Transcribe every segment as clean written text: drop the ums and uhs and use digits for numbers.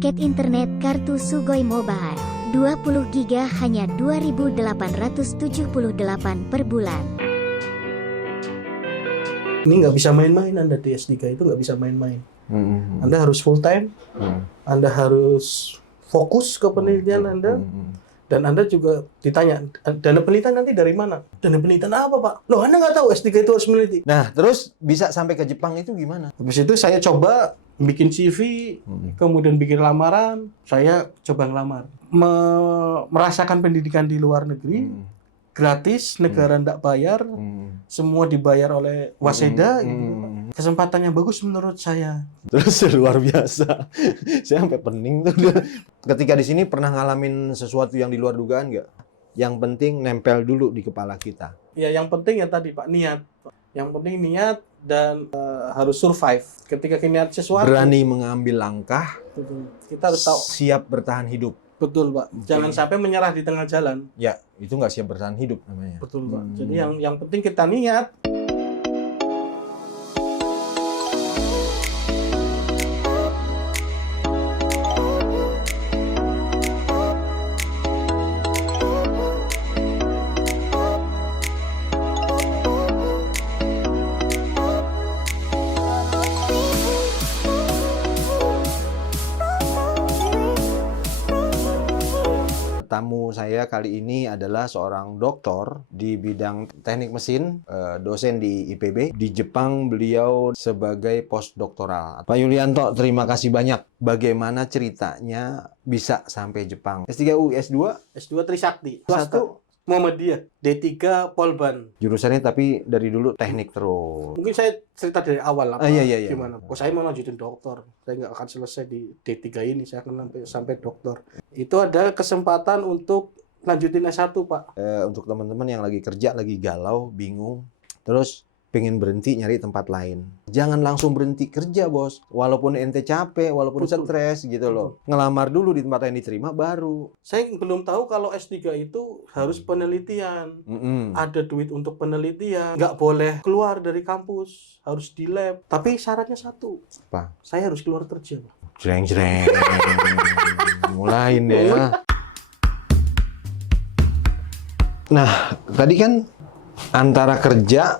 Paket internet kartu Sugoi Mobile 20 GB hanya 2.878 per bulan. Ini nggak bisa main-main, Anda di S3 itu nggak bisa main-main. Anda harus full time, Anda harus fokus ke penelitian Anda, dan Anda juga ditanya, dana penelitian nanti dari mana? Dana penelitian apa, Pak? Loh, Anda nggak tahu S3 itu harus meneliti. Nah, terus bisa sampai ke Jepang itu gimana? Habis itu saya coba bikin CV, kemudian bikin lamaran, saya coba ngelamar. Merasakan pendidikan di luar negeri, gratis, negara nggak bayar, semua dibayar oleh Waseda. Kesempatan yang bagus menurut saya. Terus luar biasa. Saya sampai pening tuh. Ketika di sini pernah ngalamin sesuatu yang di luar dugaan nggak? Yang penting nempel dulu di kepala kita. Ya, yang penting ya tadi Pak, niat. Yang penting niat dan harus survive. Ketika niat sesuatu, Berani mengambil langkah, kita harus tahu. siap bertahan hidup. Betul, Pak. Jangan sampai menyerah di tengah jalan. Ya, itu nggak siap bertahan hidup namanya. Betul, Pak. Jadi yang penting kita niat. Tamu saya kali ini adalah seorang doktor di bidang teknik mesin, dosen di IPB. Di Jepang beliau sebagai postdoktoral. Pak Yulianto, terima kasih banyak. Bagaimana ceritanya bisa sampai Jepang? S3 UI, S2? S2 Trisakti. Satu. Muhammadiyah. D3 Polban. Jurusannya tapi dari dulu teknik terus. Mungkin saya cerita dari awal apa Iya. gimana. Oh, saya mau lanjutin dokter. Saya nggak akan selesai di D3 ini. Saya akan sampai dokter. Itu ada kesempatan untuk lanjutin S1, Pak. Untuk teman-teman yang lagi kerja, lagi galau, bingung, terus pengen berhenti nyari tempat lain. Jangan langsung berhenti kerja, Bos. Walaupun ente capek, walaupun Betul. stres gitu loh. Ngelamar dulu di tempat yang diterima baru. Saya belum tahu kalau S3 itu harus penelitian. Ada duit untuk penelitian. Nggak boleh keluar dari kampus. Harus di lab. Tapi syaratnya satu. Apa? Saya harus keluar kerja, Pak. Jreng. Mulain deh ya. Nah, tadi kan antara kerja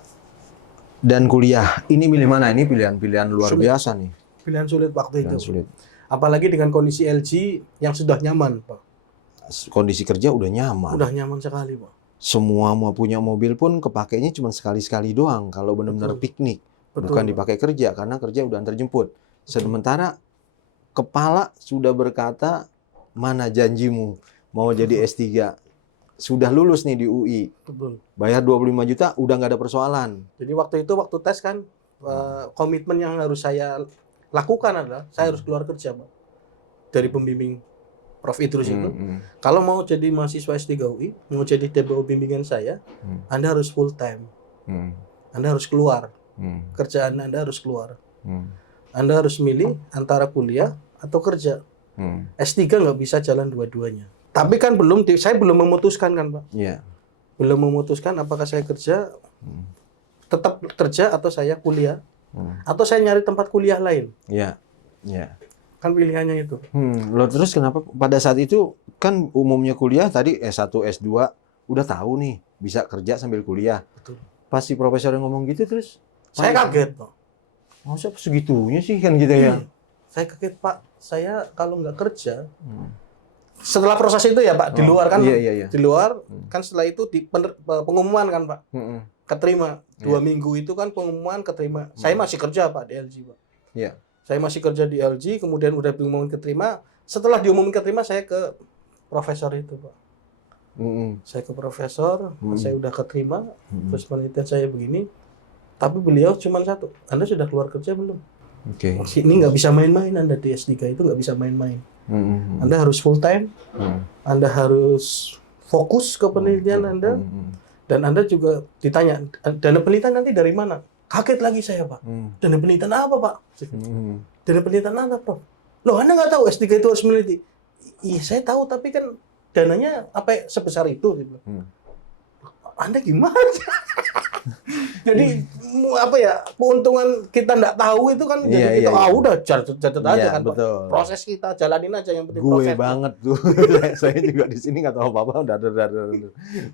dan kuliah. Ini milih mana? Ini pilihan luar Sulit. biasa nih. Pilihan sulit waktu Pilihan itu. sulit. Apalagi dengan kondisi LG yang sudah nyaman, Pak. Kondisi kerja udah nyaman. Udah nyaman sekali, Pak. Semua mau punya mobil pun kepakainya cuma sekali-sekali doang. Kalau benar-benar Betul. piknik. Betul, Bukan Pak. dipakai kerja, karena kerja udah antar jemput. Sementara kepala sudah berkata, mana janjimu mau jadi S3? Sudah lulus nih di UI. Betul. Bayar 25 juta, udah nggak ada persoalan. Jadi waktu tes kan, komitmen yang harus saya lakukan adalah saya harus keluar kerja, Pak. Dari pembimbing Prof. Idrus itu. Kalau mau jadi mahasiswa S3 UI, mau jadi DPO bimbingan saya, Anda harus full time. Anda harus keluar. Kerjaan Anda harus keluar. Anda harus milih antara kuliah atau kerja. S3 nggak bisa jalan dua-duanya. Tapi kan saya belum memutuskan kan, Pak. Iya. Belum memutuskan apakah saya kerja, tetap kerja atau saya kuliah, atau saya nyari tempat kuliah lain. Iya. Iya. Kan pilihannya itu. Loh, terus kenapa pada saat itu kan umumnya kuliah tadi S1, S2 udah tahu nih bisa kerja sambil kuliah. Betul. Pas si profesor yang ngomong gitu terus Saya kaget, Pak. masa segitunya sih kan gitu ya. Iya. Saya kaget, Pak. Saya kalau nggak kerja, setelah proses itu ya, Pak, di luar kan, Iya. di luar kan setelah itu pengumuman kan, Pak, keterima. 2 Iya. minggu itu kan pengumuman keterima. Saya masih kerja, Pak, di LG, Pak. Iya. Saya masih kerja di LG, kemudian udah diumumin keterima. Setelah diumumin keterima, saya ke profesor itu, Pak. Saya ke profesor, saya udah keterima, terus penelitian saya begini. Tapi beliau cuma satu, Anda sudah keluar kerja belum? Oke. Ini nggak bisa main-main, Anda di S3 itu nggak bisa main-main. Anda harus full time, Anda harus fokus ke penelitian Anda, dan Anda juga ditanya, dana penelitian nanti dari mana? Kaget lagi saya, Pak. Dana penelitian apa, Pak? Dana penelitian apa, Prof? Loh, Anda nggak tahu S3 itu harus meneliti? Iya, saya tahu, tapi kan dananya apa sebesar itu? Gitu. Anda gimana? Jadi apa ya, keuntungan kita nggak tahu itu kan jadi kita udah catat aja kan Pak. betul. Proses kita jalanin aja yang penting Gue proses. banget tuh. Saya juga di sini nggak tahu apa-apa. Udah.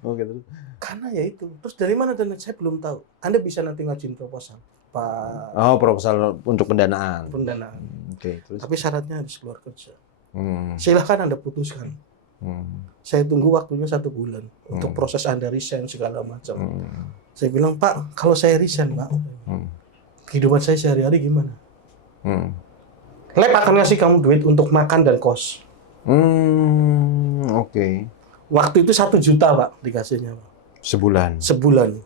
Oke terus. Karena ya itu. Terus dari mana dan saya belum tahu. Anda bisa nanti ngajuin proposal Pak. Oh, proposal untuk pendanaan. Pendanaan. Oke, terus. Tapi syaratnya harus keluar kerja. Hmm. Silahkan Anda putuskan. Saya tunggu waktunya 1 bulan untuk proses Anda resign segala macam. Saya bilang, Pak, kalau saya resign, Pak, kehidupan saya sehari-hari gimana? Lab akan ngasih kamu duit untuk makan dan kos. Oke. Waktu itu 1 juta, Pak, dikasihnya, Pak. Sebulan. Sebulan.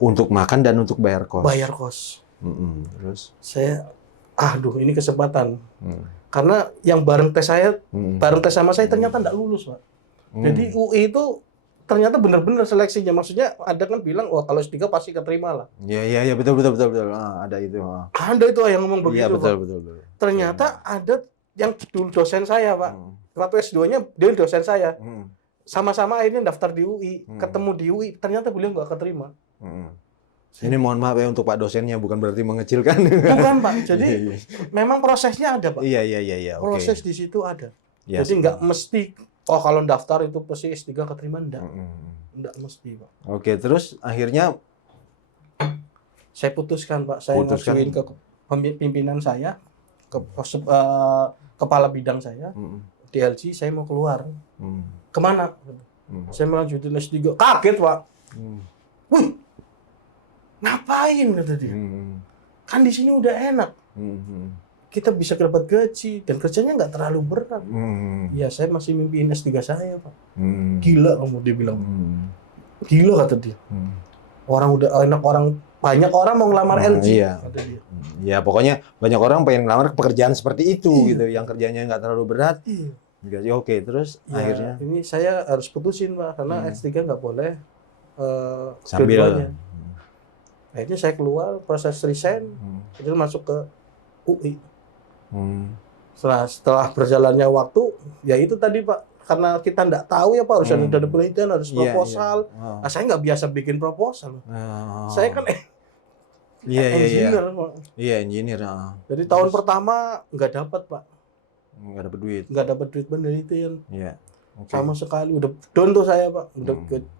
Untuk makan dan untuk bayar kos. Bayar kos. Terus. Saya, aduh, ini kesempatan. Karena yang bareng tes saya, bareng tes sama saya ternyata nggak lulus, Pak. Jadi UI itu ternyata benar-benar seleksinya. Maksudnya ada kan bilang, wah kalau S3 pasti keterima lah. Iya, betul. Ada itu. Ada itu yang ngomong begitu, Iya, Pak. betul. Ternyata ada yang dulu dosen saya, Pak. Waktu S2-nya dia dosen saya. Sama-sama akhirnya daftar di UI, ketemu di UI, ternyata beliau nggak keterima. Ini mohon maaf ya untuk Pak dosennya, bukan berarti mengecilkan. Bukan, Pak. Jadi memang prosesnya ada, Pak. Iya. Oke. Proses di situ ada. Yes. Jadi nggak mesti, oh kalau daftar itu pasti S3 keterima, enggak. Enggak mesti, Pak. Oke, terus akhirnya Saya putuskan, Pak. Saya ngajuin ke pimpinan saya, ke kepala bidang saya, di LG, saya mau keluar. Kemana? Saya melanjutin S3. Kaget, Pak. Wih, ngapain? Kata dia. Kan di sini udah enak. Kita bisa dapat gaji dan kerjanya nggak terlalu berat. Ya, saya masih mimpiin S3 saya, Pak. Gila kamu, dia bilang. Gila, kata dia. Orang udah enak, banyak orang mau ngelamar LG, kata dia. Ya, pokoknya banyak orang pengen ngelamar pekerjaan seperti itu gitu, yang kerjanya nggak terlalu berat. Oke, terus akhirnya ini saya harus putusin, Pak, karena S3 nggak boleh sambil. keduanya. Akhirnya saya keluar, proses resign, itu masuk ke UI. Setelah berjalannya waktu, ya itu tadi, Pak, karena kita nggak tahu ya, Pak, harus ada penelitian, harus proposal. Nah, saya nggak biasa bikin proposal. Saya kan engineer, Pak. Iya, engineer. Jadi tahun pertama nggak dapat, Pak. Nggak dapat duit. Nggak dapat duit penelitian. Iya. Okay. Sama sekali. Udah down tuh saya, Pak. Udah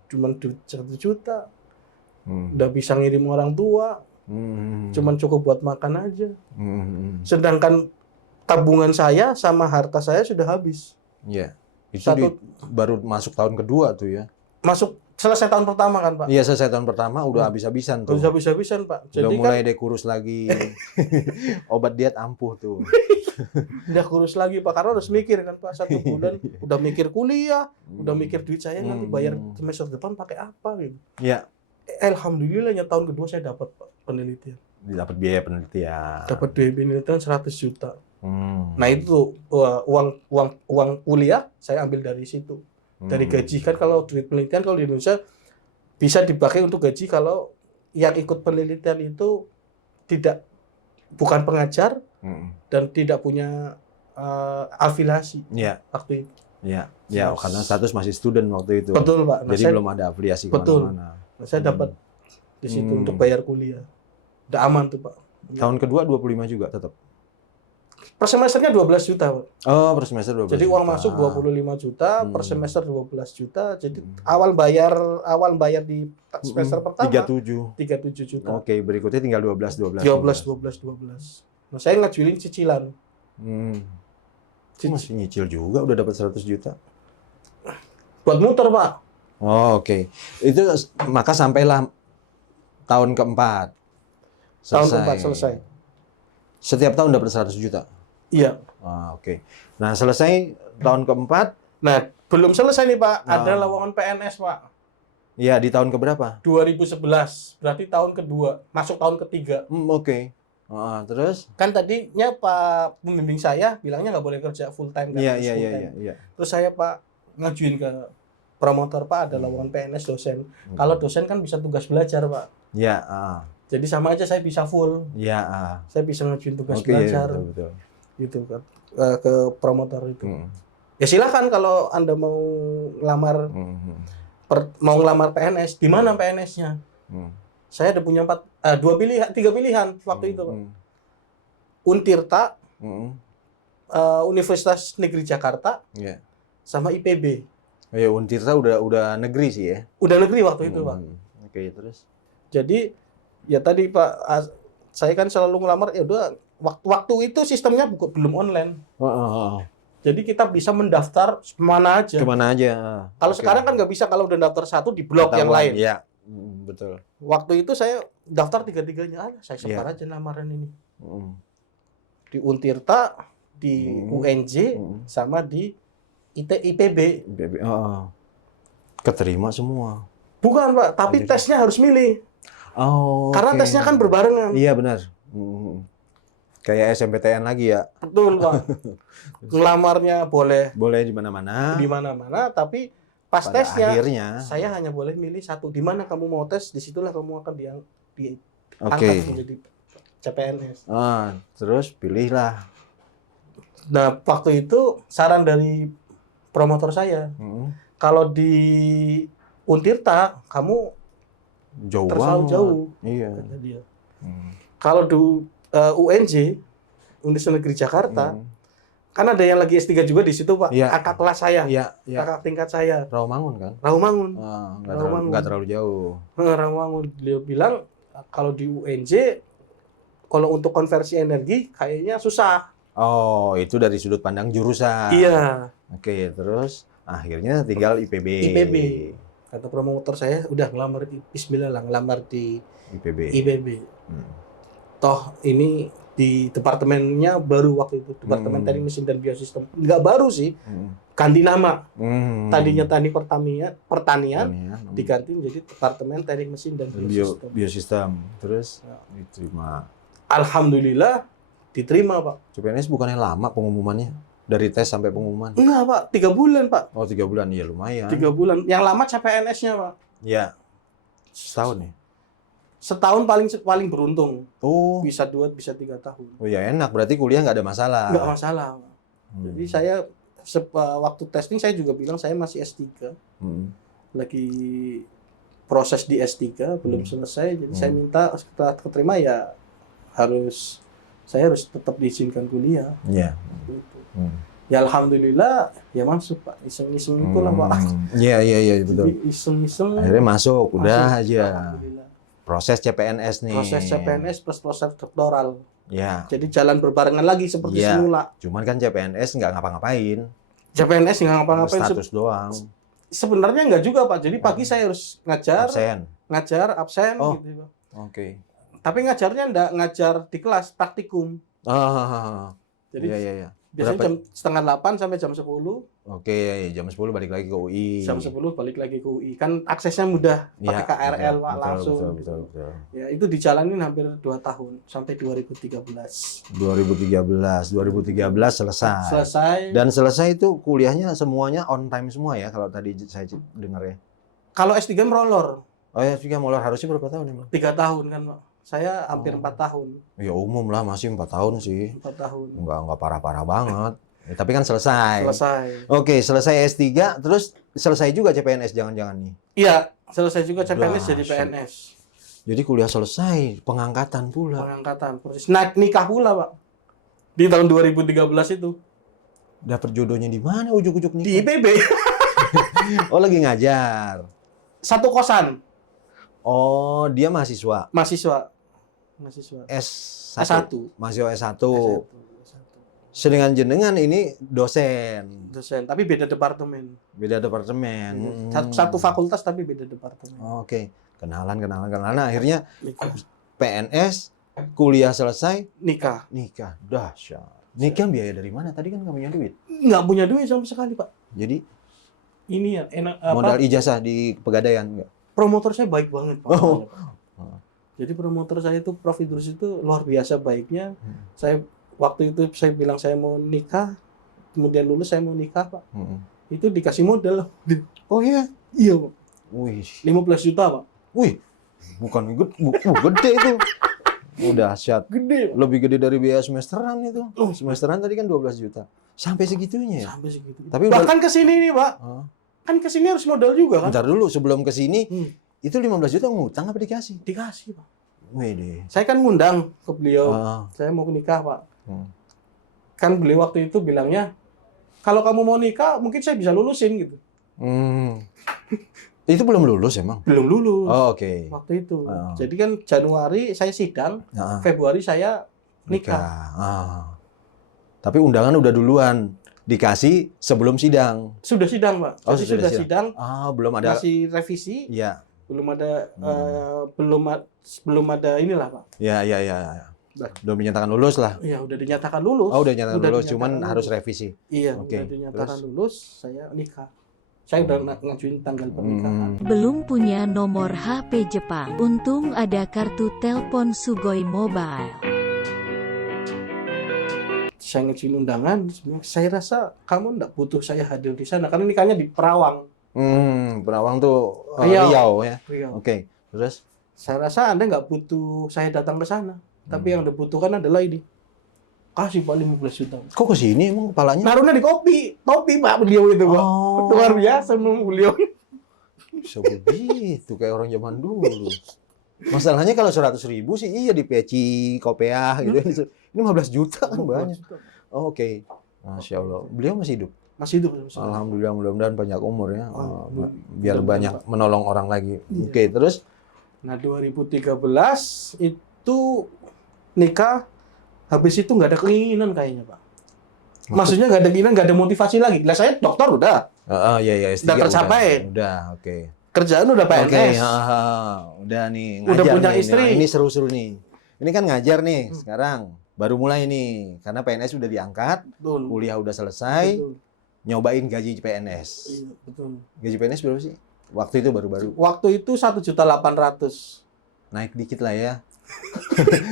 cuma duit 1 juta. Udah bisa ngirim orang tua. Cuman cukup buat makan aja. Sedangkan tabungan saya sama harta saya sudah habis. Iya. Itu baru masuk tahun kedua tuh ya. Masuk selesai tahun pertama kan, Pak? Iya, selesai tahun pertama udah habis-habisan tuh. Udah habis-habisan, Pak. Udah Jadi mulai kan deh kurus lagi. Obat diet ampuh tuh. udah kurus lagi, Pak, karena harus mikir kan, Pak, 1 bulan udah mikir kuliah, udah mikir duit saya nanti bayar semester depan pakai apa gitu. Iya. Alhamdulillahnya tahun kedua saya dapat, Pak, penelitian. Dapat biaya penelitian. Dapat biaya penelitian 100 juta. Nah, itu uang kuliah saya ambil dari situ. Dari gaji kan, kalau duit penelitian kalau di Indonesia bisa dipakai untuk gaji kalau yang ikut penelitian itu bukan pengajar dan tidak punya afiliasi. Waktu itu. Iya, karena status masih student waktu itu. Betul, Pak. Jadi belum ada afiliasi kemana-mana. Nah, saya dapat di situ untuk bayar kuliah. Udah aman tuh, Pak. Tahun kedua 25 juga tetap. Per semesternya 12 juta, Pak. Oh, per semester 12 Jadi juta. uang masuk 25 juta, per semester 12 juta. Jadi awal bayar di semester pertama 37 juta. Oke, berikutnya tinggal 12. Nah, saya ngajuin cicilan. Masih nyicil juga udah dapat 100 juta. Buat muter, Pak. Oh, oke. Itu maka sampailah tahun keempat. Tahun keempat selesai. Setiap tahun dapat 100 juta. Iya. Oke. Nah, selesai tahun keempat. Nah, belum selesai nih, Pak. Ada lowongan PNS, Pak. Iya, di tahun keberapa? 2011. Berarti tahun kedua. Masuk tahun ketiga. Oke. Terus? Kan tadinya Pak pembimbing saya bilangnya nggak boleh kerja full time. Iya. Terus saya, Pak, ngajuin ke promotor, Pak, ada lowongan PNS dosen. Kalau dosen kan bisa tugas belajar, Pak. Iya. Jadi sama aja saya bisa full. Iya. Saya bisa ngajuin tugas belajar. Betul. Gitu ke promotor itu. Ya silakan kalau Anda mau lamar mau ngelamar PNS, di mana PNS-nya? Saya ada punya 3 pilihan waktu itu, Pak. Untirta, Universitas Negeri Jakarta, sama IPB. Ya, Untirta udah negeri sih ya. Udah negeri waktu itu, Pak. Oke, terus. Jadi ya tadi Pak, saya kan selalu ngelamar, ya udah waktu itu sistemnya belum online. Jadi kita bisa mendaftar kemana aja. Kemana aja. Kalau sekarang kan nggak bisa, kalau udah daftar satu di blok yang lain. Iya, betul. Waktu itu saya daftar 3-tiganya, saya sebar aja lamaran ini. Di Untirta, di UNJ, sama di IPB. Keterima semua. Bukan, Pak, tapi tesnya harus milih. Karena tesnya kan berbarengan. Iya, benar. Kayak SMPTN lagi ya. Betul, Pak. Ngelamarnya boleh di mana-mana. Di mana-mana, tapi pas Pada tesnya akhirnya saya hanya boleh milih satu. Di mana kamu mau tes, disitulah kamu akan diangkat menjadi CPNS. Terus pilihlah. Nah, waktu itu saran dari promotor saya, kalau di Untirta kamu terlalu jauh. Iya. Kata dia. Kalau di UNJ, Universitas Negeri Jakarta, kan ada yang lagi S3 juga di situ, Pak. Kakak kelas saya, kakak tingkat saya. Rawamangun kan? Rawamangun. Nggak terlalu jauh. Rawamangun. Beliau bilang kalau di UNJ, kalau untuk konversi energi kayaknya susah. Oh, itu dari sudut pandang jurusan. Iya. Oke, terus akhirnya tinggal IPB. Kata promotor saya, udah ngelamar di Bismillah, ngelamar di IPB. Toh ini di departemennya baru waktu itu, Departemen Teknik Mesin dan Biosistem. Nggak baru sih, ganti nama. Tadinya Teknik Pertanian, diganti menjadi Departemen Teknik Mesin dan Biosistem. Biosistem. Terus diterima. Alhamdulillah diterima, Pak. CPNS bukannya lama pengumumannya? Dari tes sampai pengumuman? Enggak, Pak. 3 bulan, Pak. Oh, 3 bulan. Iya, lumayan. 3 bulan. Yang lama CPNS-nya, Pak. Iya. Setahun ya? Setahun paling beruntung. Bisa 2, bisa 3 tahun. Oh ya, enak. Berarti kuliah nggak ada masalah. Nggak masalah. Jadi saya waktu testing saya juga bilang saya masih S3. Lagi proses di S3, belum selesai. Jadi saya minta setelah keterima ya saya harus tetap diizinkan kuliah. Iya. Gitu. Ya alhamdulillah ya masuk, Pak. Iseng-iseng itulah, Pak. Iya, betul. Jadi iseng-iseng. Akhirnya masuk, udah aja. Alhamdulillah. Proses CPNS nih. Proses CPNS plus proses doktoral. Ya. Jadi jalan berbarengan lagi seperti semula. Cuman kan CPNS nggak ngapa-ngapain. CPNS nggak ngapa-ngapain. Status doang. Sebenarnya nggak juga, Pak. Jadi pagi saya harus ngajar. Absen. Gitu, Pak. Oke. Tapi ngajarnya nggak ngajar di kelas, praktikum. Jadi iya. biasanya jam 7:30 sampai jam 10. Oke, jam 10 balik lagi ke UI. Jam 10 balik lagi ke UI. Kan aksesnya mudah, pakai KRL, Pak, langsung. Betul. Ya, itu dijalanin hampir 2 tahun, sampai 2013. 2013 selesai. Dan selesai itu kuliahnya semuanya on time semua ya, kalau tadi saya dengar ya. Kalau S3 merolor. Oh ya, S3 molor harusnya berapa tahun emang? 3 tahun kan, Pak. Saya hampir 4 tahun. Ya umum lah, masih 4 tahun sih. 4 tahun. Enggak parah-parah banget. Ya, tapi kan selesai. Selesai. Oke, selesai S3, terus selesai juga CPNS jangan-jangan nih. Iya, selesai juga CPNS jadi PNS. Jadi kuliah selesai, pengangkatan pula. Proses nikah pula, Pak. Di tahun 2013 itu. Dapat jodohnya di mana ujuk-ujuk nikah? Di IPB. Oh, lagi ngajar. Satu kosan. Oh, dia mahasiswa. S1. Mahasiswa S1. Sedangkan jenengan ini dosen, tapi beda departemen. Satu fakultas tapi beda departemen. Oke. Kenalan. Nah, akhirnya PNS, kuliah selesai, nikah. Dahsyat. Nikah biaya dari mana? Tadi kan nggak punya duit. Nggak punya duit sama sekali, Pak. Jadi ini ya enak modal ijazah di Pegadaian enggak? Promotor saya baik banget, Pak. Jadi promotor saya itu Prof Idrus itu luar biasa baiknya. Waktu itu saya bilang saya mau nikah, kemudian lulus saya mau nikah, Pak. Itu dikasih modal. Oh iya? Iya, Pak. Wih. 15 juta, Pak. Wih, bukan gede itu. Udah dahsyat. Gede. Lebih gede dari biaya semesteran itu. Semesteran tadi kan 12 juta. Sampai segitunya ya? Sampai segitu. Tapi bahkan ke sini nih, Pak. Kan kesini harus modal juga kan? Bentar dulu, sebelum ke sini, Hmm. itu 15 juta ngutang apa dikasih? Dikasih Pak. Wede. Saya kan ngundang ke beliau, Ah. saya mau nikah Pak. Hmm. Kan beliau waktu itu bilangnya, kalau kamu mau nikah mungkin saya bisa lulusin gitu. Hmm. Itu belum lulus emang? Belum lulus Oh, oke. waktu itu. Ah. Jadi kan Januari saya sidang, Ah, Februari saya nikah. Ah. Tapi undangan udah duluan dikasih sebelum sidang. Sudah sidang Pak. Oh, Jadi sudah sudah sidang, Ah, belum ada. masih revisi, Iya. belum ada Hmm. belum ada inilah Pak. Ya. Belum dinyatakan lulus lah. Iya, udah dinyatakan lulus. Oh, udah dinyatakan lulus, dinyatakan cuman lulus. harus revisi. Iya, Oke, udah dinyatakan terus? lulus, saya nikah. Saya udah ngajuin tanggal pernikahan. Belum punya nomor HP Jepang. Untung ada kartu telepon Sugoi Mobile. Saya ngajuin undangan, saya rasa kamu enggak butuh saya hadir di sana karena nikahnya di Perawang, Perawang tuh Riau. Riau ya. Riau. Oke, terus? Saya rasa Anda nggak butuh saya datang ke sana, tapi yang Anda butuhkan adalah ini. Kasih Pak 15 juta. Kok ke sini emang kepalanya? Naruhnya di topi Pak beliau itu Pak. Oh. Luar biasa memang beliau. Bisa begitu kayak orang zaman dulu. Masalahnya kalau 100.000 sih iya di peci, kopiah gitu. Ini 15 juta kan banyak. Oh, oke. Masya Allah. Beliau masih hidup. Masih hidup. Alhamdulillah, mudah-mudahan panjang umur ya. Oh, Biar mudah-mudahan, banyak Pak. menolong orang lagi. Iya. Oke, terus? Nah 2013 itu nikah, habis itu nggak ada keinginan kayaknya Pak. Maksudnya nggak ada keinginan, nggak ada motivasi lagi. Lah saya dokter udah, Iya, S3 Udah tercapai. Udah, oke. kerjaan udah Oke, PNS. udah nih. Udah ngajar punya nih. istri. Nah, ini seru-seru nih. Ini kan ngajar nih sekarang. Baru mulai nih, karena PNS udah diangkat, Betul. kuliah udah selesai, Betul. nyobain gaji PNS. Iya, betul. Gaji PNS berapa sih? Waktu itu baru-baru. Waktu itu 1.800.000. Naik dikit lah ya.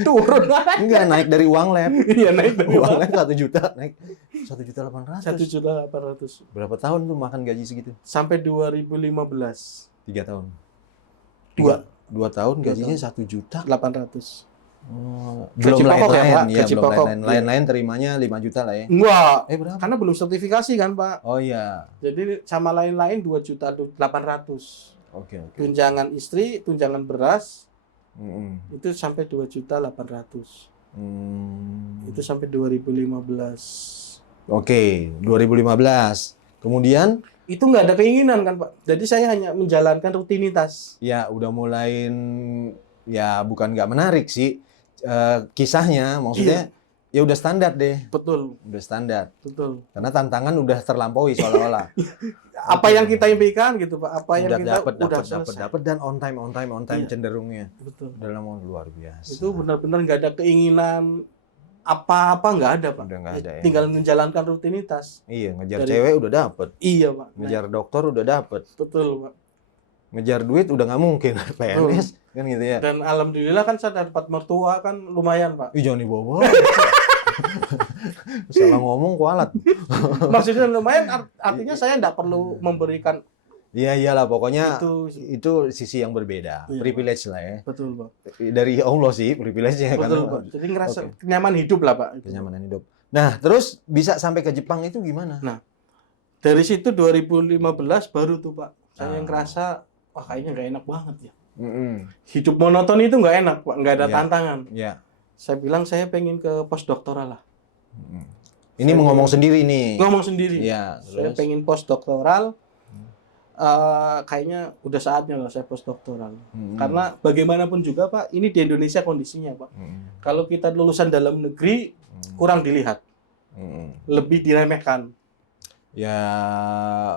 Turun lah. Enggak, naik dari uang lab. Iya naik dari Uang lab 1 juta, naik 1.800.000. 1.800.000 Berapa tahun tuh makan gaji segitu? sampai 2015. 3 tahun. Dua. 2 tahun gajinya tahun. 1 juta. 800. Belum Gaji pokok ya, lain-lain Pak? ya, Gaji belum pokok. lain-lain. Lain-lain terimanya 5 juta lah ya. Enggak. Berapa? Karena belum sertifikasi kan Pak. Oh iya. Jadi sama lain-lain 2.800.000. Oke. Tunjangan istri, tunjangan beras Mm-mm. itu sampai 2.800.000. Hmm. Itu sampai 2015. Oke, 2015. Kemudian Itu nggak ada keinginan kan Pak. Jadi saya hanya menjalankan rutinitas. ya udah mulai ya bukan nggak menarik sih kisahnya, maksudnya ya udah standar deh, Betul, udah standar. betul. Karena tantangan udah terlampaui seolah-olah. Apa yang kita impikan gitu Pak. Apa yang udah kita udah selesai. dapat dan on time Iya. cenderungnya. Betul. Dalam luar biasa. Itu benar-benar nggak ada keinginan apa-apa, nggak ada Pak. Udah nggak ada ya. Tinggal menjalankan rutinitas. Iya, ngejar Dari- cewek udah dapet, Iya Pak. Nah, ngejar dokter udah dapet, betul Pak. ngejar duit udah nggak mungkin. PNS kan gitu ya. Dan alhamdulillah kan saya dapat mertua kan lumayan Pak. Ih, jangan dibawa. Salah ngomong kualat. Maksudnya lumayan artinya saya nggak perlu memberikan Iya iyalah pokoknya itu. itu sisi yang berbeda, Iya, privilege lah ya. Betul Pak. Dari Allah sih privilege-nya kan. Betul Pak. Jadi ngerasa Oke. nyaman hidup lah Pak. Kenyamanan hidup. Nah, terus bisa sampai ke Jepang itu gimana? Dari situ 2015 baru tuh Pak. Saya yang Ah. ngerasa wah kayaknya nggak enak banget ya. Mm-mm. Hidup monoton itu nggak enak Pak. Nggak ada Iya. tantangan. Ya. Saya bilang saya pengen ke postdoktoral lah. Mm. Ini Saya mau ngomong pengen- sendiri nih. Ngomong sendiri. Iya, Saya terus? pengen postdoktoral. Kayaknya udah saatnya lah saya postdoktoral. Mm-mm. Karena bagaimanapun juga Pak, ini di Indonesia kondisinya Pak. Mm-mm. Kalau kita lulusan dalam negeri kurang dilihat, Mm-mm. lebih diremehkan. Ya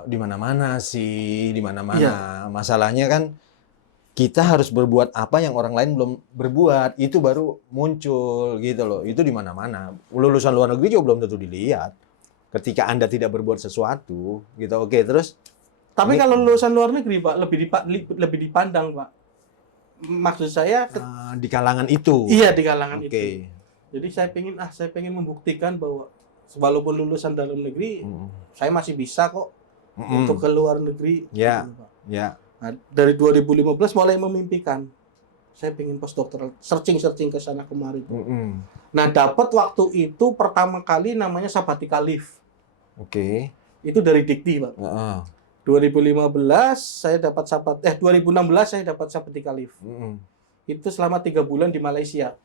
di mana-mana sih, di mana-mana. Iya. Masalahnya kan kita harus berbuat apa yang orang lain belum berbuat. Itu baru muncul gitu loh. Itu di mana-mana. Lulusan luar negeri juga belum tentu dilihat. Ketika Anda tidak berbuat sesuatu, gitu. Oke, terus Tapi Ini- kalau lulusan luar negeri Pak, lebih dipandang Pak. Maksud saya di kalangan itu. iya di kalangan Oke. itu. Jadi saya pengen membuktikan bahwa walaupun lulusan dalam negeri, Mm-mm. saya masih bisa kok Mm-mm. untuk ke luar negeri. Ya. Gitu, Pak. Ya. Nah, dari 2015 mulai memimpikan. Saya pengen postdoktoral, searching ke sana kemari. Mm-mm. Nah, dapat waktu itu pertama kali namanya sabbatical leave. Oke. Itu dari Dikti, Pak. Heeh. 2015 saya dapat 2016 saya dapat sabbatical leave. Itu selama 3 bulan di Malaysia.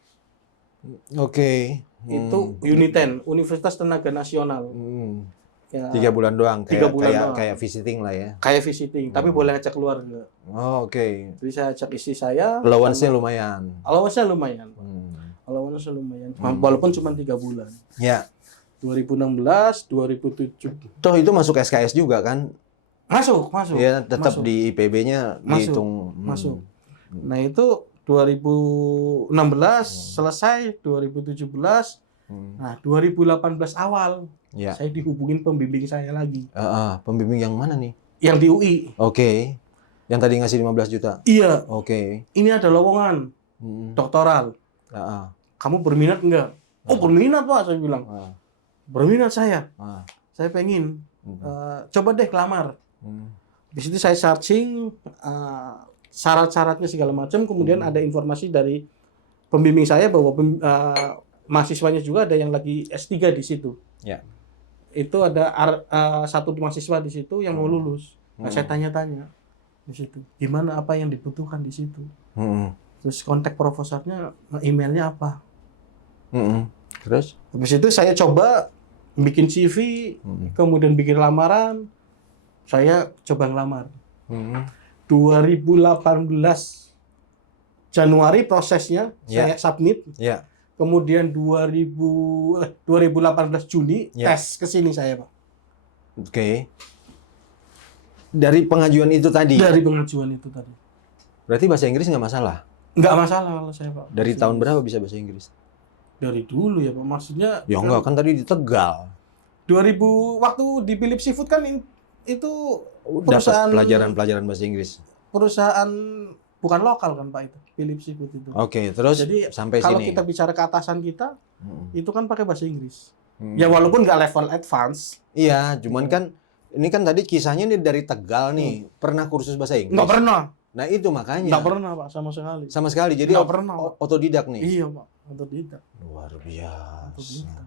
Oke. Itu Uniten, Universitas Tenaga Nasional. Ya, 3 bulan doang, 3 bulan doang. kayak visiting lah ya. Kayak visiting, tapi boleh ajak keluar juga. Oh, oke. Jadi saya ajak istri saya. Allowance-nya lumayan. Allowance-nya lumayan. Allowance-nya lumayan. Walaupun cuma 3 bulan. Ya. 2016, 2007. Toh itu masuk SKS juga kan? Masuk. Ya, tetap masuk. di IPB-nya dihitung. Masuk. Nah, itu 2016 selesai, 2017. Nah, 2018 awal Ya. saya dihubungin pembimbing saya lagi. Pembimbing yang mana nih? Yang di UI. Oke. Yang tadi ngasih 15 juta. Iya. Oke. Ini ada lowongan doktoral. Kamu berminat enggak? Oh, berminat Pak, saya bilang. Berminat saya. Saya pengen. Coba deh kelamar. Di situ saya searching syarat-syaratnya segala macam. Kemudian ada informasi dari pembimbing saya bahwa mahasiswanya juga ada yang lagi S3 di situ. Ya. Itu ada satu mahasiswa di situ yang mau lulus. Nah, saya tanya-tanya di situ. Gimana, apa yang dibutuhkan di situ? Terus kontak proposalnya, emailnya apa? Terus? Habis itu saya coba bikin CV, kemudian bikin lamaran. Saya coba ngelamar. 2018 Januari prosesnya saya submit. Ya. Kemudian 2018 Juni tes ke sini saya, Pak. Oke. Dari pengajuan itu tadi? Dari pengajuan itu tadi. Berarti bahasa Inggris nggak masalah? Nggak masalah kalau saya, Pak. Dari tahun berapa bisa bahasa Inggris? Dari dulu ya, Pak. Maksudnya Ya enggak, kan tadi di Tegal. 2000 waktu di Philips Seafood kan itu Dapat pelajaran bahasa Inggris. Perusahaan bukan lokal kan, Pak, itu. Philips Seafood itu. Oke, terus jadi sampai kalau sini. kita bicara ke atasan kita, itu kan pakai bahasa Inggris. Ya walaupun nggak level advance. Iya, cuman kan ini kan tadi kisahnya ini dari Tegal nih. Pernah kursus bahasa Inggris? Nggak pernah. Nah itu makanya. Nggak pernah, Pak, sama sekali. Sama sekali. Jadi Nggak pernah, Pak. otodidak nih. Iya, Pak, otodidak. Luar biasa. Otodidak.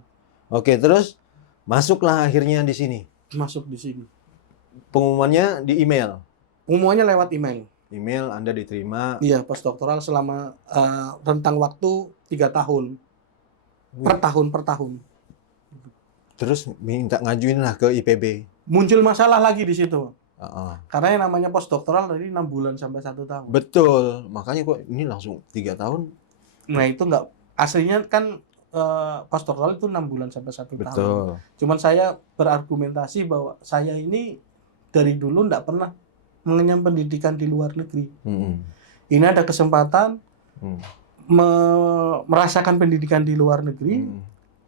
Oke, terus masuklah akhirnya di sini. Masuk di sini. Pengumumannya di email. Umumannya lewat email. Email Anda diterima. Iya, postdoktoral selama rentang waktu 3 tahun. Per tahun. Terus minta ngajuin lah ke IPB. Muncul masalah lagi di situ. Karena yang namanya postdoktoral dari 6 bulan sampai 1 tahun. Betul. Makanya kok ini langsung 3 tahun. Nah, itu nggak, aslinya kan postdoktoral itu 6 bulan sampai 1 tahun. Betul. Cuman saya berargumentasi bahwa saya ini dari dulu nggak pernah mengenyam pendidikan di luar negeri. Ini ada kesempatan merasakan pendidikan di luar negeri,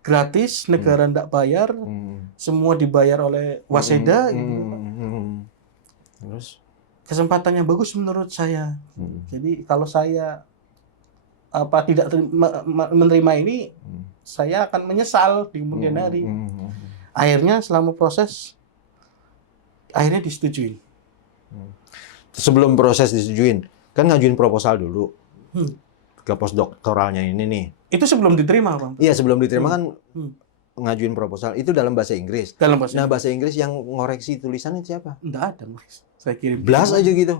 gratis, negara nggak bayar, semua dibayar oleh Waseda. Gitu. Terus kesempatannya bagus menurut saya. Jadi kalau saya tidak menerima ini, saya akan menyesal di kemudian hari. Akhirnya selama proses, akhirnya disetujui. Sebelum proses disetujuin, kan ngajuin proposal dulu ke postdoktoralnya ini nih. Itu sebelum diterima, Bang. Iya, sebelum diterima kan ngajuin proposal. Itu dalam bahasa Inggris. Dalam bahasa Nah, bahasa Inggris yang ngoreksi tulisannya siapa? Nggak ada, Mas. Saya kirim. Blas aja gitu.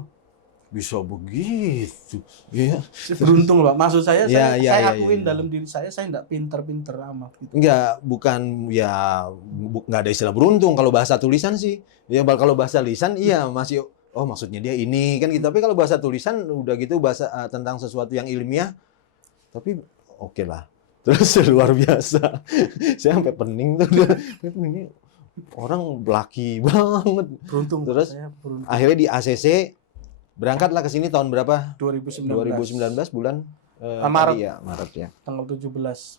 Bisa begitu. Iya. Beruntung, Pak. Maksud saya, Ya, saya akuin dalam diri saya nggak pinter-pinter amat. Gitu. Enggak, bukan ya nggak ada istilah beruntung kalau bahasa tulisan sih. Ya kalau bahasa lisan iya masih maksudnya dia ini kan gitu. Tapi kalau bahasa tulisan udah gitu bahasa tentang sesuatu yang ilmiah tapi oke lah. Terus luar biasa. Saya sampai pening tuh ini orang laki banget. Beruntung. Terus saya beruntung. akhirnya di ACC berangkatlah ke sini tahun berapa? 2019 bulan Maret. ya, Maret ya. Tanggal 17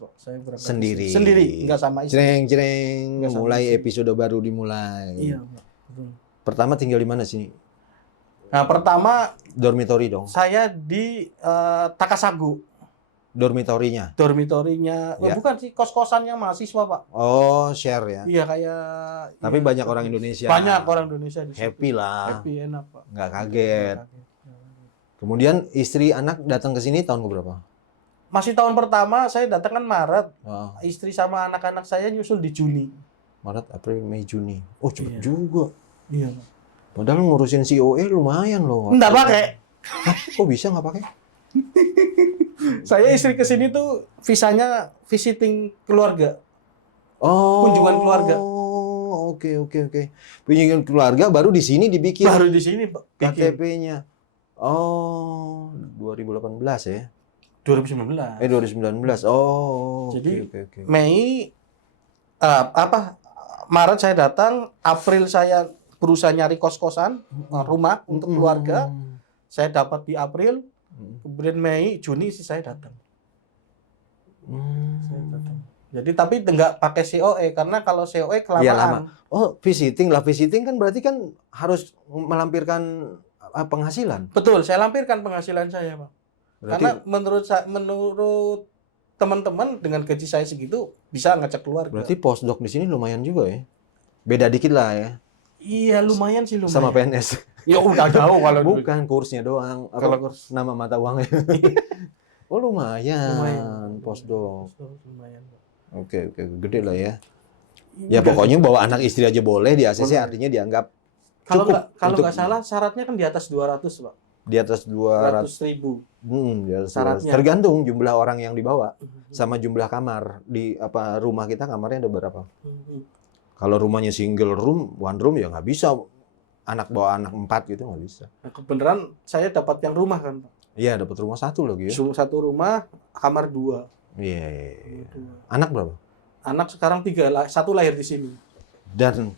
Pak, saya berangkat. Sendiri. Enggak sama istri. Cereng, Nggak sama mulai istri. episode baru dimulai. Iya, Pak. Betul. Pertama tinggal di mana sih? Nah, pertama Dormitory dong. saya di Takasago. Dormitorinya. Dormitorinya, Ya. bukan sih, kos-kosannya mahasiswa, Pak. Oh, share ya. Iya, kayak Tapi iya, banyak orang Indonesia. Banyak orang Indonesia di situ. Happy lah. Happy, enak, Pak. Nggak kaget. Kemudian istri anak datang ke sini tahun keberapa? Masih tahun pertama, saya datang kan Maret. Oh, Istri sama anak-anak saya nyusul di Juni. Maret, April, Mei, Juni. Oh, cepet Iya. juga. Iya, Pak. Padahal ngurusin COE lumayan loh. Nggak pakai. Hah, kok bisa nggak pakai? Saya istri kesini tuh visanya visiting keluarga. Oh. Kunjungan keluarga. Oke. Kunjungan keluarga baru di sini dibikin Baru di sini Pak. KTP-nya. Oh, 2018 ya? 2019. 2019. Oh. Jadi, oke. Mei Maret saya datang, April saya berusaha nyari kos-kosan, rumah untuk keluarga. Saya dapat di April, kemudian Mei, Juni sih saya datang. Saya datang. Jadi tapi nggak pakai COE karena kalau COE kelamaan. Iya, lama. Oh, visiting lah. Visiting kan berarti kan harus melampirkan penghasilan. Betul, saya lampirkan penghasilan saya, Pak. Berarti, Karena menurut teman-teman dengan gaji saya segitu bisa ngecek keluarga. berarti postdoc di sini lumayan juga ya. Beda dikit lah ya. Iya, lumayan sih lumayan. Sama PNS. Ya udah jauh kalau Bukan kursnya doang. Kalau kurs Nama mata uangnya. Oh, lumayan. Postdoc. lumayan. Oke. Gede lah ya. Ya pokoknya bawa anak istri aja boleh di ACC, Boleh. artinya dianggap Kalau cukup nggak untuk- salah syaratnya kan di atas 200, Pak. di atas 200. 100.000. Di atas 200. Syaratnya. Tergantung jumlah orang yang dibawa sama jumlah kamar. Di rumah kita kamarnya ada berapa? Kalau rumahnya single room, one room ya nggak bisa. Anak bawa anak 4 gitu nggak bisa. Nah, kebenaran saya dapat yang rumah kan, Pak. Iya, dapat rumah 1 lagi ya. Satu rumah, kamar 2. Iya. Anak berapa? Anak sekarang 3, 1 lahir di sini. Dan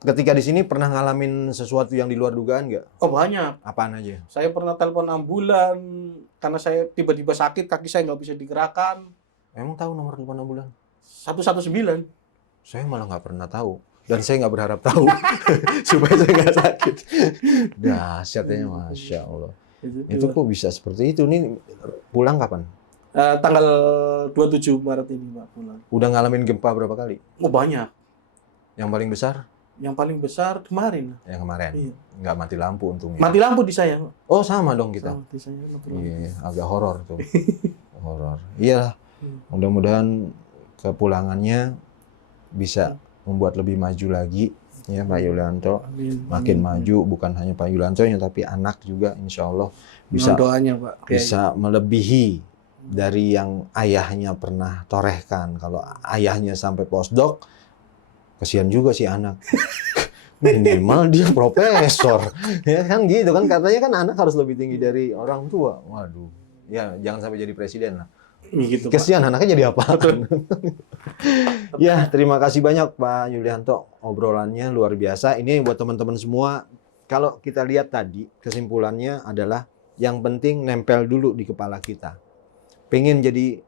ketika di sini pernah ngalamin sesuatu yang di luar dugaan nggak? Oh banyak. Apaan aja? Saya pernah telepon ambulan karena saya tiba-tiba sakit, kaki saya nggak bisa digerakkan. Emang tahu nomor telepon ambulan? 119. Saya malah nggak pernah tahu. Dan saya nggak berharap tahu. Supaya saya nggak sakit. Dahsyatnya, Masya Allah. Itu kok bisa seperti itu? Nih pulang kapan? Tanggal 27 Maret ini, Pak, pulang. Udah ngalamin gempa berapa kali? Oh banyak. Yang paling besar? Yang paling besar kemarin. Yang kemarin. Iya. Nggak mati lampu untungnya. Mati lampu di saya, Pak. Oh, sama dong kita. Sama di saya mati lampu. Iya, agak horor tuh. Horor. Iya, mudah-mudahan kepulangannya bisa membuat lebih maju lagi ya Pak Yulianto. Amin. Makin maju, bukan hanya Pak Yulianto-nya tapi anak juga insya Allah bisa Mohon doanya, Pak. bisa melebihi dari yang ayahnya pernah torehkan. Kalau ayahnya sampai postdoc, kasihan juga si anak. Minimal dia profesor. Ya kan gitu kan, katanya kan anak harus lebih tinggi dari orang tua. Waduh. Ya jangan sampai jadi presiden lah. Gitu, Pak. Kasihan anaknya jadi apa? Ya, terima kasih banyak Pak Yulianto. Obrolannya luar biasa. Ini buat teman-teman semua. Kalau kita lihat tadi, kesimpulannya adalah yang penting nempel dulu di kepala kita. Pengen jadi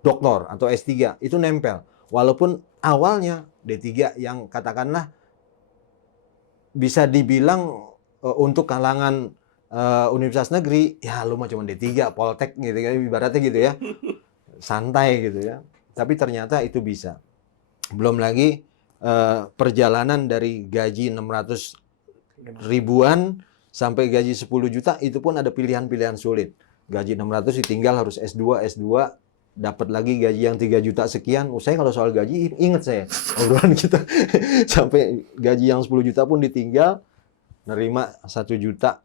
doktor atau S3, itu nempel. Walaupun awalnya D3 yang katakanlah bisa dibilang untuk kalangan universitas negeri, ya lu mah cuma D3, Poltek gitu kan, ibaratnya gitu ya. Santai gitu ya. Tapi ternyata itu bisa. Belum lagi perjalanan dari gaji 600 ribuan sampai gaji 10 juta, itu pun ada pilihan-pilihan sulit. Gaji 600 ditinggal harus S2, dapat lagi gaji yang 3 juta sekian. Saya kalau soal gaji ingat saya obrolan kita. Sampai gaji yang 10 juta pun ditinggal, nerima 1 juta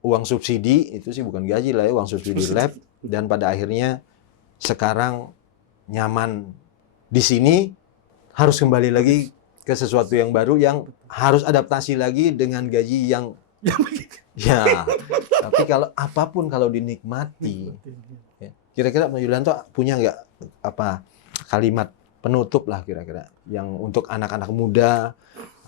uang subsidi, itu sih bukan gaji lah ya, uang subsidi lab. Dan pada akhirnya sekarang nyaman di sini, harus kembali lagi ke sesuatu yang baru yang harus adaptasi lagi dengan gaji yang ya. Tapi kalau apapun kalau dinikmati, ya. Kira-kira Pak Yulianto punya nggak kalimat penutup lah kira-kira yang untuk anak-anak muda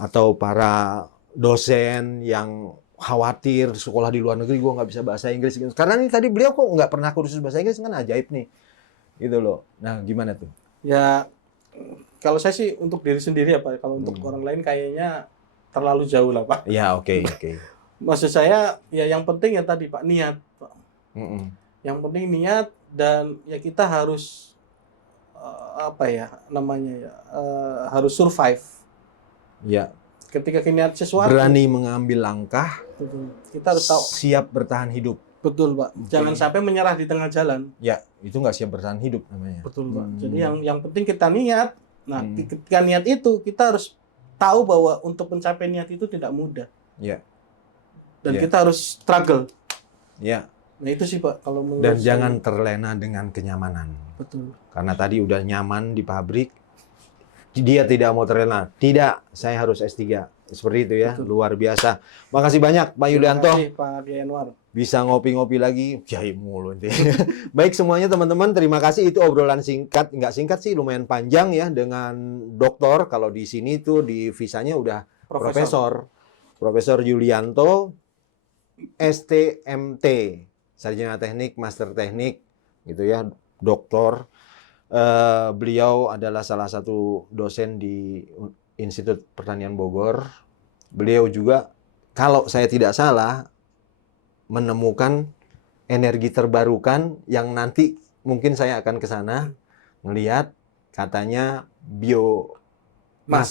atau para dosen yang khawatir sekolah di luar negeri gue nggak bisa bahasa Inggris, karena ini tadi beliau kok nggak pernah kursus bahasa Inggris, kan ajaib nih gitu loh. Nah gimana tuh? Ya kalau saya sih untuk diri sendiri ya Pak. Kalau untuk orang lain kayaknya terlalu jauh lah Pak. Ya oke. Maksud saya ya yang penting ya tadi Pak, niat Pak. Yang penting niat, dan ya kita harus harus survive. Ya. Ketika niat sesuatu, Berani mengambil langkah. betul. Kita harus tahu. Siap bertahan hidup. Betul Pak. Jangan sampai menyerah di tengah jalan. Ya itu nggak siap bertahan hidup namanya. Betul Pak. Jadi yang penting kita niat. Nah ketika niat itu kita harus tahu bahwa untuk mencapai niat itu tidak mudah. Ya. Dan Ya. kita harus struggle. Ya. Nah itu sih Pak kalau menurut Dan saya. jangan terlena dengan kenyamanan. Betul. Karena tadi udah nyaman di pabrik, dia tidak mau terlena. Tidak, saya harus S3. Seperti itu ya, Betul. luar biasa. Makasih banyak Pak Yulianto. Terima kasih Pak Yanwar. Bisa ngopi-ngopi lagi, jahit mulu nanti. Baik semuanya teman-teman, terima kasih. Itu obrolan singkat, nggak singkat sih, lumayan panjang ya dengan dokter. Kalau di sini tuh di visanya udah Profesor Yulianto, STMT, Sarjana Teknik, Master Teknik, gitu ya, dokter. Beliau adalah salah satu dosen di Institut Pertanian Bogor. Beliau juga, kalau saya tidak salah, menemukan energi terbarukan yang nanti mungkin saya akan ke sana melihat katanya biomas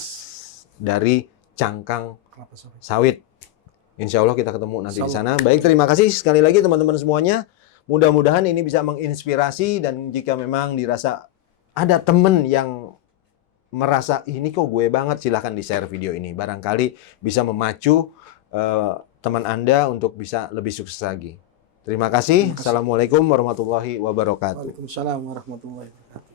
dari cangkang sawit. Insya Allah kita ketemu nanti di sana. Baik, terima kasih sekali lagi teman-teman semuanya. Mudah-mudahan ini bisa menginspirasi dan jika memang dirasa ada temen yang merasa ini kok gue banget, silahkan di-share video ini. Barangkali bisa memacu teman Anda untuk bisa lebih sukses lagi. Terima kasih. Assalamualaikum warahmatullahi wabarakatuh. Waalaikumsalam warahmatullahi wabarakatuh.